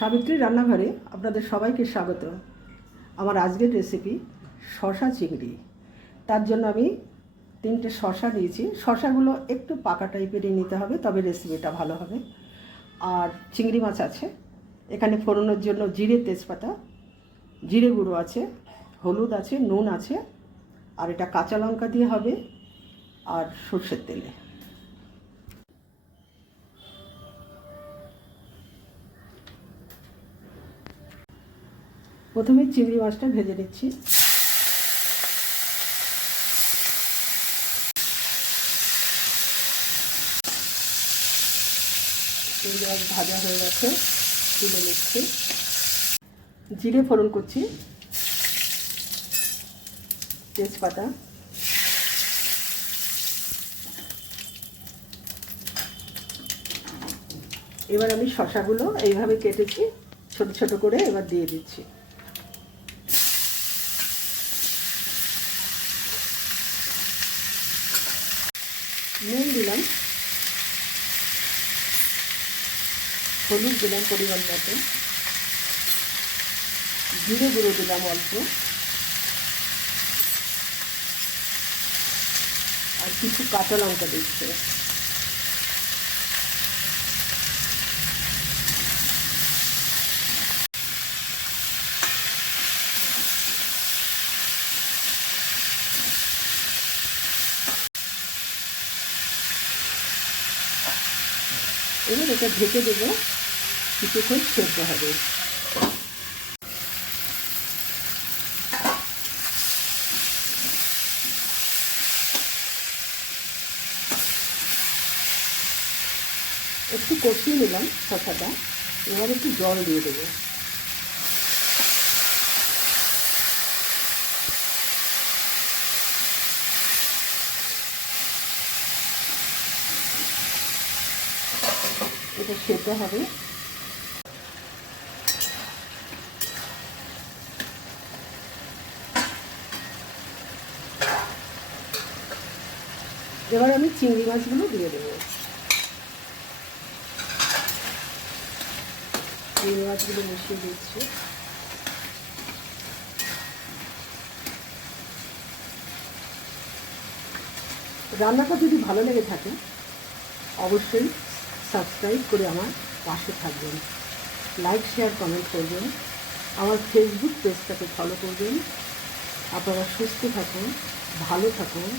সাবিত্রী রান্নাঘরে আপনাদের সবাইকে স্বাগত। আমার আজকের রেসিপি শশা চিংড়ি। তার জন্য আমি তিনটে শশা নিয়েছি। শশাগুলো একটু পাকা টাইপেরই নিতে হবে, তবে রেসিপিটা ভালো হবে। আর চিংড়ি মাছ আছে। এখানে ফোড়নের জন্য জিরে তেজপাতা, জিরে গুঁড়ো আছে, হলুদ আছে, নুন আছে, আর এটা কাঁচা লঙ্কা দিয়ে হবে, আর সর্ষের তেলে। প্রথমে চিংড়ি মাছটা ভেজে নিচ্ছি। চিংড়ি মাছ ভাজা হয়ে গেছে, তুলে নিচ্ছি। জিরে ফোড়ন করছি। তেজপাতা। এবার আমি শশাগুলো এইভাবে কেটেছি, ছোট ছোট করে এবার দিয়ে দিচ্ছি। নুন দিলাম। হলুদ দিলাম পরিমাণ মতো জিরে গুঁড়ো দিলাম অল্প। আর কিছু কাঁচা লঙ্কা দিচ্ছে। এবার এটা ঢেকে দেবো। কিছুক্ষণ সেদ্ধ হবে। একটু কষিয়ে নিলাম শশাটা এবার একটু জল দিয়ে দেবো। এটা সেদ্ধ হবে। এবার আমি চিংড়ি মাছগুলো দিয়ে দেবো। চিংড়ি মাছগুলো মিশিয়ে দিচ্ছি। রান্নাটা যদি ভালো লেগে থাকে, অবশ্যই সাবস্ক্রাইব করে আমার পাশে থাকবেন। লাইক শেয়ার কমেন্ট করবেন। আমার ফেসবুক পেজটাকে ফলো করবেন। আপনারা সুস্থ থাকুন, ভালো থাকুন।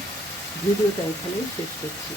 ভিডিওটা এখানে শেষ করছি।